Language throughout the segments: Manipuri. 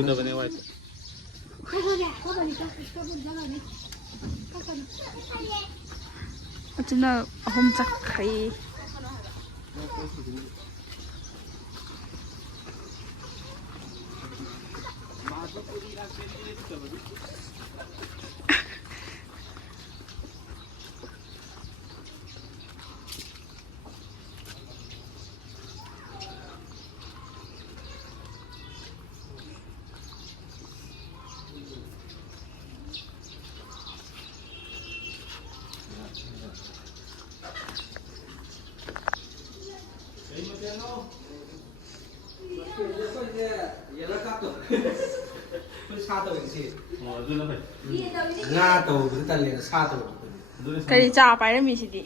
उदबने वाट ꯑꯗꯨꯅ ꯑꯍꯨꯝ ꯆꯠꯈ꯭ꯔꯦ ꯀꯔꯤ ꯆꯥ ꯄꯥꯏꯔꯝꯃꯤꯁꯤꯗꯤ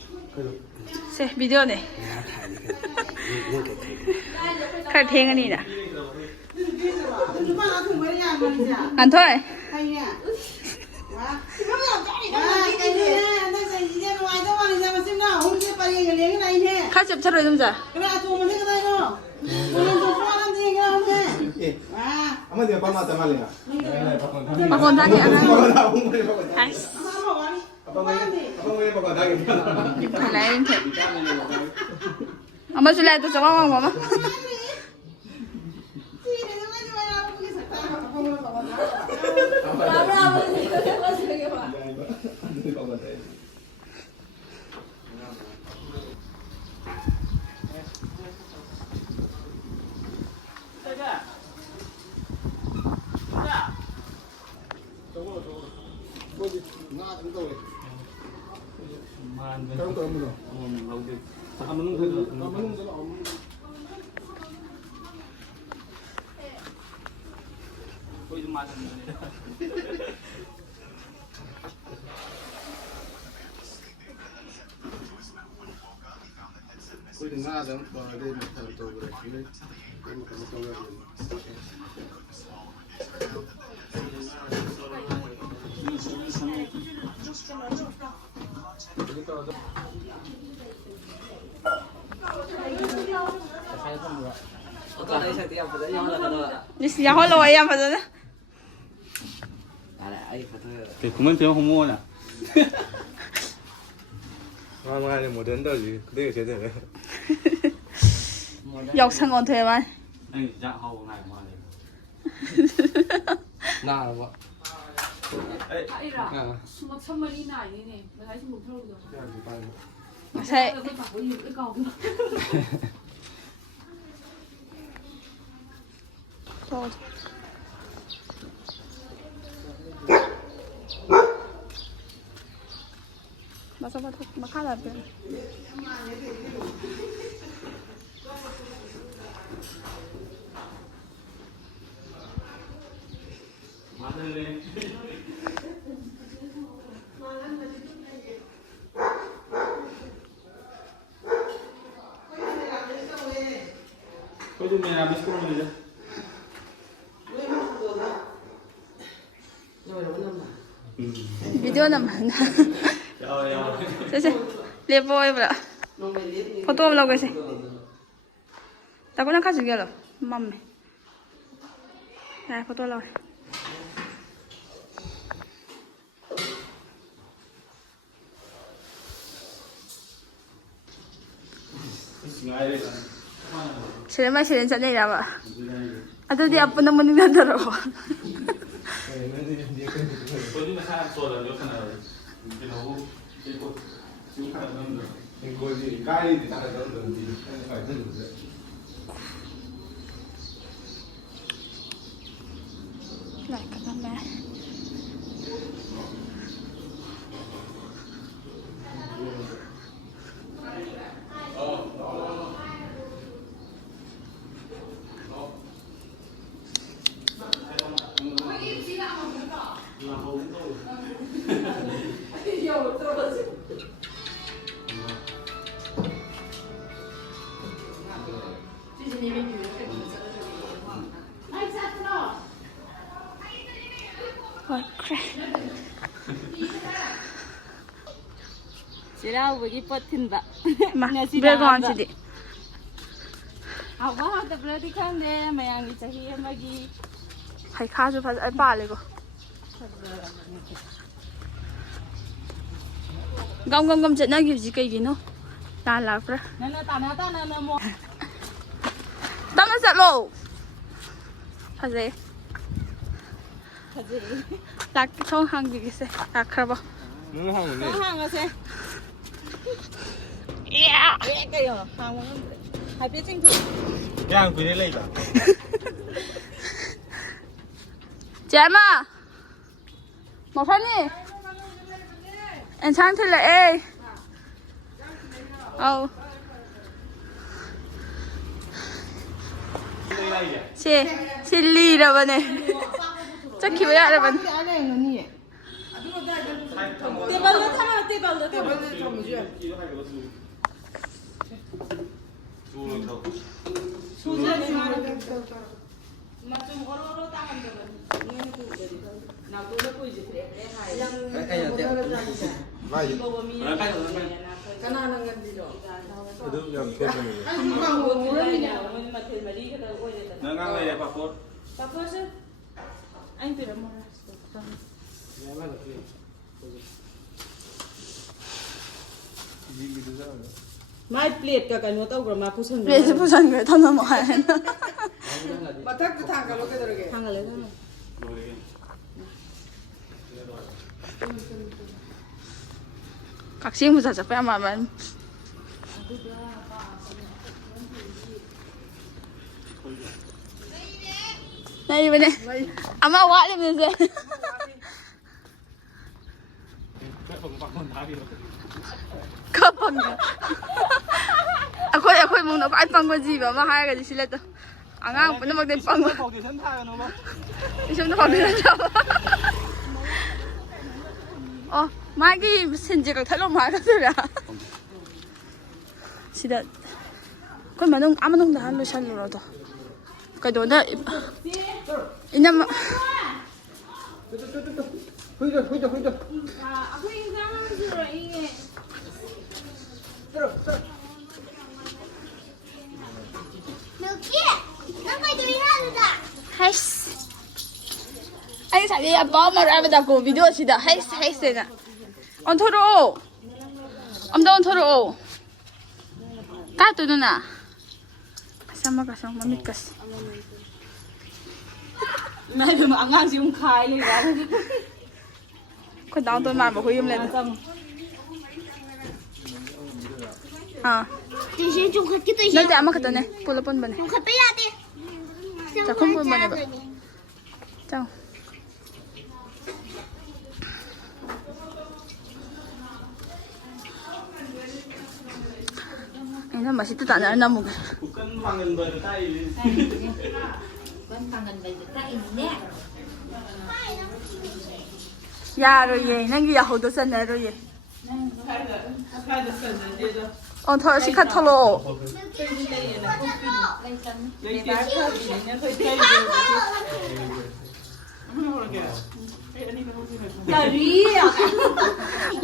ꯁꯦ ꯚꯤꯗꯤꯑꯣꯅꯦ ꯈꯔ ꯊꯦꯡꯉꯅꯤꯅ ꯑꯟꯊꯣꯏ ꯈꯔ ꯆꯞꯊꯔꯣꯏ ꯑꯗꯨꯝ ꯆꯥ ꯃꯈꯣꯟ ꯇꯥꯒꯦ ꯑꯉꯥꯡ ꯑꯃꯁꯨ ꯂꯥꯏꯗ ꯆꯋꯥ ꯋꯥꯡꯕ ꯑꯃ This nhà hói lòi em phải rồi đó. Thì cũng mấy tiếng không mua nè. Mai này một đến đâu gì, đây là thế. Dọc sang còn thuê mà. Anh dạ hầu này mà. Nào vậy. 아이라 수막 선물이나 아니네. 내가 지금 못 들어오죠. Thế. Thôi. Mà sao mà khá là được. Có chúng mình làm biscuit gì đấy? Video nằm Thế liệp vôi vậy photo lâu cái gì tao có đang khác gì kia rồi mầm này này photo lâu Sila sila sa nila ba? Ato di apo naman nagdadaro ko. Pwede na sa solar yung kanal. Pinahu, ikot, yung kanal doon. Yung goji, kaya hindi talaga doon. Ay, doon. Like ka na. Oh crap. Sila bagi potinda. Ma, bergon sidi. Awa, the bloody kan de, mayang ichahi magi. ꯍꯩꯈꯥꯁꯨ ꯐꯖꯅ ꯄꯥꯜꯂꯦꯀꯣ ꯒꯝ ꯒꯝ ꯒꯝ ꯆꯠꯅꯈꯤꯕꯁꯤ ꯀꯩꯒꯤꯅꯣ ꯇꯥꯟ ꯂꯥꯛꯄ꯭ꯔꯥ ꯇꯞꯅ ꯆꯠꯂꯣ ꯐꯖꯩ ꯊꯣꯡ ꯍꯥꯡꯕꯤꯒꯦꯁꯦ ꯂꯥꯛꯈ꯭ꯔꯕꯣ ꯅꯪ ꯍꯪꯉꯨꯅꯦ ꯍꯥꯡꯉꯁꯦ ꯀꯩꯅꯣ ꯍꯥꯡꯕ ꯉꯝꯗ꯭ꯔꯦ ꯍꯥꯏꯐꯦꯠ ꯆꯤꯡꯊꯣꯛ ꯀꯌꯥꯝ ꯀꯨꯏꯔꯦ ꯂꯩꯕ ꯆꯦꯃ ꯃꯐꯝꯅꯤ ꯑꯦꯟꯁꯥꯡ ꯊꯤꯜꯂꯛꯑꯦ ꯑꯧ ꯁꯤ ꯂꯤꯔꯕꯅꯦ ꯆꯠꯈꯤꯕ ꯌꯥꯔꯕꯅꯦ ꯇꯦꯕꯜꯗ ꯊꯝꯃꯣ ꯇꯦꯕꯜꯗ ꯃꯆꯨꯝ ꯑꯣꯔꯣ ꯇꯥꯍꯟꯗꯕꯅꯤ ꯅꯣꯏꯅ ꯄꯨꯕꯗꯤ ꯅꯥꯎꯇꯣꯗ ꯄꯨꯏꯁꯦ ꯀꯅꯥꯅ ꯉꯟꯗꯤꯅꯣ ꯑꯗꯨꯝ ꯌꯥꯝ ꯊꯦꯠꯄꯅꯦ ꯃꯊꯦꯜ ꯃꯔꯤ ꯈꯛꯇ ꯑꯣꯏꯔꯦꯗꯅ ꯅꯪ ꯉꯥꯡ ꯂꯩꯔꯦ ꯄꯥꯐꯣꯔ ꯄꯥꯐꯣꯔꯁꯦ ꯑꯩꯅ ꯄꯤꯔꯝꯃꯣ ꯃꯥꯏ ꯄ꯭ꯂꯦꯠꯀ ꯀꯩꯅꯣ ꯇꯧꯕ꯭ꯔꯥ ꯃꯥ ꯄꯨꯁꯟꯕ꯭ꯔꯥ ꯄ꯭ꯂꯦꯠꯁꯦ ꯄꯨꯁꯟꯈ꯭ꯔꯦ ꯊꯝꯃꯝꯃꯣ ꯍꯥꯏꯅ ꯃꯊꯛꯇ ꯊꯥꯡꯒꯠꯂꯣ ꯀꯩꯗꯧꯔꯒꯦ ꯊꯥꯡꯒꯠꯂꯦ ꯀꯛꯆꯤꯡ ꯕꯖꯥꯔ ꯆꯠꯄ ꯌꯥꯝ ꯃꯥꯟꯕꯅꯤ ꯂꯩꯕꯅꯦ ꯑꯃ ꯋꯥꯠꯂꯤꯕꯅꯦ ꯀꯞꯄꯪꯒ ꯑꯩꯈꯣꯏ ꯏꯃꯨꯡꯗ ꯈ꯭ꯋꯥꯏ ꯄꯪꯕ ꯖꯤꯕ ꯑꯃ ꯍꯥꯏꯔꯒꯗꯤ ꯁꯤ ꯂꯩꯇꯣ ꯑꯉꯥꯡ ꯄꯨꯝꯅꯃꯛꯇꯤ ꯄꯪꯕ ꯏꯁꯣꯝꯗ ꯐꯥꯎꯟꯗꯦꯁꯟ ꯊꯥꯕ ꯑꯣ ꯃꯥꯒꯤ ꯁꯤꯟꯁꯦ ꯀꯛꯊꯠꯂꯣꯃ ꯍꯥꯏꯒꯗꯣꯏꯔꯥ ꯁꯤꯗ ꯑꯩꯈꯣꯏ ꯃꯅꯨꯡꯗ ꯍꯥꯟꯅ ꯂꯣꯏꯁꯜꯂꯨꯔꯣꯗꯣ ꯀꯩꯗꯧꯅ ꯏꯅꯝꯃ ꯑꯩꯈꯣꯏ ꯏꯟꯖꯥꯡ ꯑꯃ ꯄꯨꯔꯛꯏꯌꯦ ꯍꯩꯁ ꯑꯩ ꯉꯁꯥꯏꯗꯤ ꯌꯥꯝ ꯄꯥꯝꯃꯔꯣꯏ ꯍꯥꯏꯕꯗꯀꯣ ꯚꯤꯗꯤꯑꯣꯁꯤꯗ ꯍꯩꯁ ꯍꯩꯁꯇꯅ ꯑꯣꯟꯊꯣꯔꯛꯑꯣ ꯑꯝꯇ ꯑꯣꯟꯊꯣꯔꯛꯑꯣ ꯀꯥꯠꯇꯣꯏꯗꯨꯅ ꯀꯁꯝ ꯃꯃꯤꯠꯀꯁꯤ ꯑꯉꯥꯡꯁꯤ ꯑꯃꯨꯛ ꯈꯥꯏ ꯂꯩꯕ ꯑꯩꯈꯣꯏ ꯗꯥꯎꯟ ꯇꯧ ꯃꯥꯟꯕ ꯍꯨꯏ ꯑꯃ ꯂꯩꯕ ꯅꯠꯇꯦ ꯑꯃꯈꯛꯇꯅꯦ ꯄꯨꯂꯞ ꯄꯨꯟꯕꯅꯦ ꯆꯥꯛꯈꯨꯝ ꯄꯨꯟꯕꯅꯦꯕ ꯆꯪꯉꯣ ꯑꯩꯅ ꯃꯁꯤꯗ ꯇꯥꯟꯅꯔ ꯅꯝꯃꯨꯒꯦ ꯀꯨꯀꯟ ꯄꯥꯡꯒꯟꯕꯗ ꯇꯥꯛꯏꯅꯤ ꯌꯥꯔꯣꯏꯌꯦ ꯅꯪꯒꯤ ꯌꯥꯍꯧꯗꯣ ꯆꯟꯅꯔꯣꯏꯌꯦ ꯑꯣꯟꯊꯣꯔꯛ ꯁꯤ ꯈꯔ ꯊꯣꯛꯂꯛꯑꯣ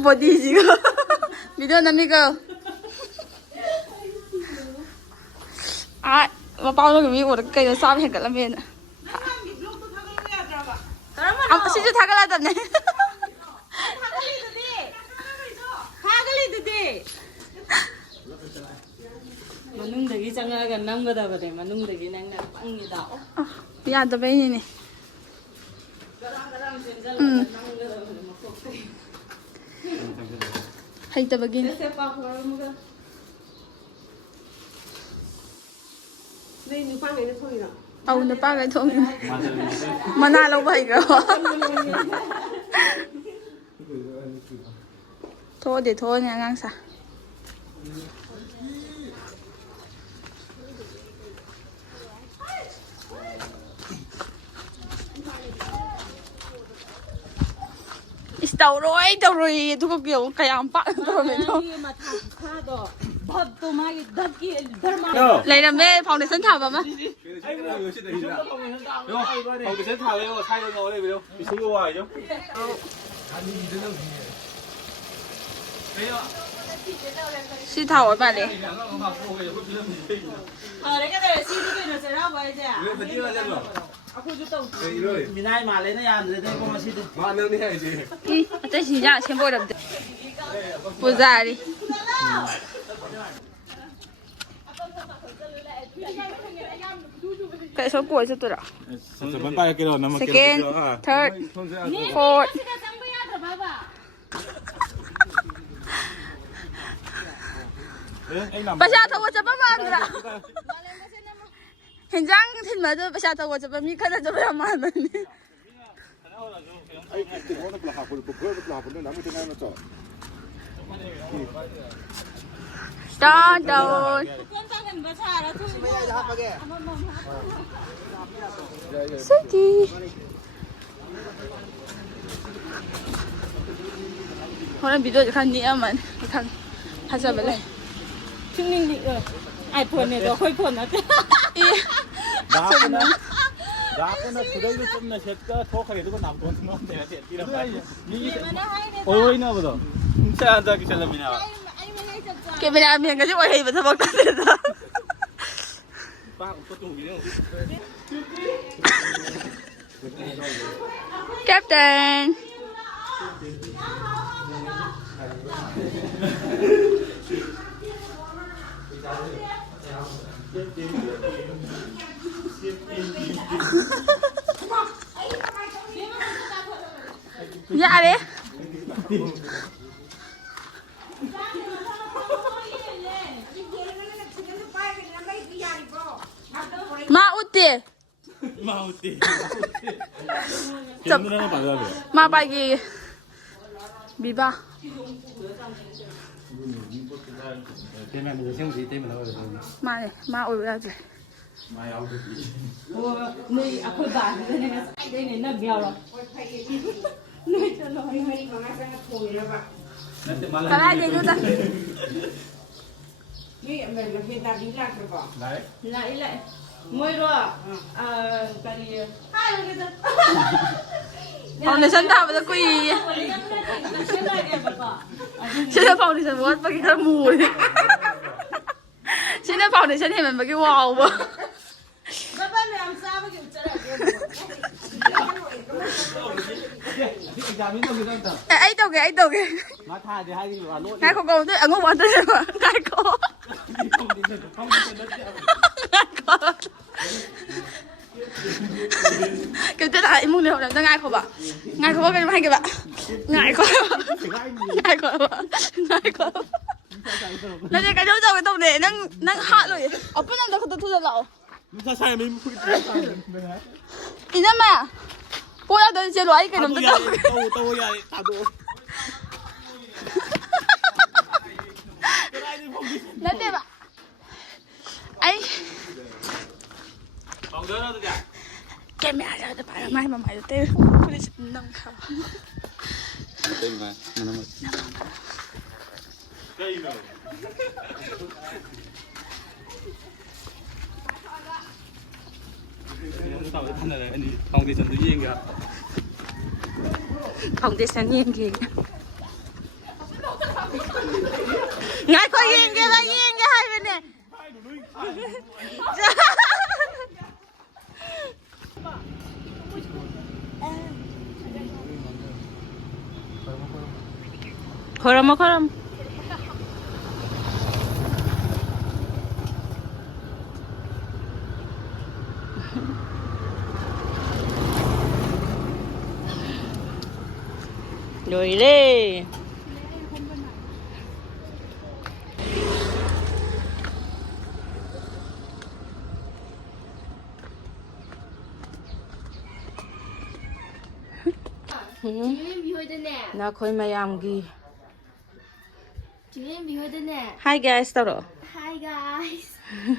ꯕꯣꯗꯤꯁꯤꯒ ꯚꯤꯗꯤꯑꯣ ꯅꯝꯃꯤꯒ ꯃꯄꯥꯎꯅꯒ ꯃꯤ ꯑꯣꯏꯔꯒ ꯀꯩꯅꯣ ꯆꯥꯕ ꯍꯦꯟꯒꯠꯂꯝꯃꯦꯅ ꯁꯤꯁꯨ ꯊꯥꯒꯠꯂꯛꯗꯕꯅꯦ ꯃꯅꯨꯡꯗꯒꯤ ꯆꯪꯉꯛꯑꯒ ꯅꯝꯒꯗꯕꯅꯦ ꯃꯅꯨꯡꯗꯒꯤ ꯅꯪꯅ ꯄꯪꯉꯤꯗ ꯌꯥꯗꯕꯩꯅꯤꯅꯦ ꯍꯩꯇꯕꯒꯤꯅꯦ ꯑꯧ ꯅꯨꯄꯥꯈꯩ ꯊꯣꯡꯉꯤꯅꯦ ꯃꯅꯥ ꯂꯧꯕ ꯍꯩꯈ꯭ꯔꯕ ꯊꯣꯛꯑꯅꯤ ꯑꯉꯥꯡ ꯁꯥ ꯇꯧꯔꯣꯏ ꯑꯗꯨꯒ ꯀꯌꯥꯝ ꯄꯥꯛꯅ ꯇꯧꯔꯝꯃꯦꯗꯣ ꯂꯩꯔꯝꯃꯦ ꯐꯥꯎꯟꯗꯦꯁꯟ ꯊꯥꯕ ꯑꯃ ꯐꯥꯎꯟꯗꯦꯁꯟ ꯊꯥꯕ ꯁꯥꯏꯗ ꯉꯥꯎ ꯂꯩꯕꯤꯔꯣ ꯏꯁꯤꯡꯒ ꯋꯥꯏꯖꯣ ꯁꯤ ꯊꯥꯎ ꯑꯣꯏ ꯃꯥꯜꯂꯦ 이래. 미나이 말레나 야 안돼 거 마시도. 많은 해야지.这形象先过来不对，不在的。该说过就对了。 Sebentar 빨리 kilo nama kilo. Second, third, fourth. Bây giờ thằng tôi bắt màn rồi. Hình dáng thì mà tôi bây giờ thằng tôi bắt mi cái nó bắt màn rồi. 아이 그때 워낙 하고 그거 하고 나무 되나 놨죠. Start down. Suki. Hôm nay video看你啊们，你看，还是不累。 충민이 아이폰에 너 홀폰아. 나는 그래도 좀나 셋가 토하게 두고 남돈 놈 내가 제끼라 빨리. 오이나 보다. 진짜 안 자기 살람이나. Cameraman cái chứ mọi hình mà sao bóc tắt được rồi. Captain. Dạ đi. Ma uti. 마우티. 정문을 받아야 돼. Ma bài 비바. 때문에 생기 때문에 나와요. Ma này, ma ôi ra gì. nơi à khôi bà thì đây này nó bèo rồi. Nơi cho nó hay Cái này gì nữa ta? lại lại ngồi rồi cái gì Foundation thảo bây giờ quỳ. Chứ là foundation what bao cái mù đi. Chứ là foundation thì mình bao cái wow mà. Ấy đâu kìa. 마 타지 하지 마. 너 Ngay không cầu tôi ở ngôi bọn tôi mà. Ngay có. Kiểu tôi lại muốn điều làm cho ngay không ạ? Ngay không có cái hay kìa bạn. Ngay không. Ngay không. Ngay không. Nó như cái dấu dầu cái tông này nó hot rồi. Ở bên trong đó không tôi thu được lẩu. 사사에 민 이놈아. 보야 너 이제 와 이게 놈들 또. 또야 다도. 나한테 봐. 아이. 방전하도 돼. Cái mẹ ra cho phải mai mà mày tê đi nâng khảo. Tên mà nó mà. Đây rồi. Tao thân này anh đi phòng thì tự nhiên kìa. Phòng thì sáng nhiên kìa. Ngay coi yên kìa hai bên nè. Koram. Rồi đi. 나 거의 마야암기. Chị bị hơi tên nè. Hi guys, tao rồi. Hi guys.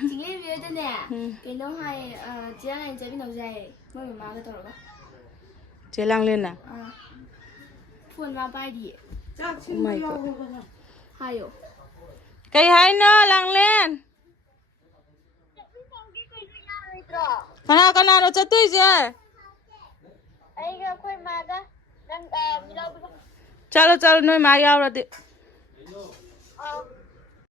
Chị bị hơi tên nè. Cái nó hay chị này chơi bên đầu dày. Mới mà cái tao rồi. Chế lang lên nè. Phun vào bay đi. Oh my god. Hay rồi. Cái hai nó lang lên. Kana nó chơi tui gì? Anh ga khơi mà ra. Đang đi đâu? Chalo nuôi mà yêu rồi đi.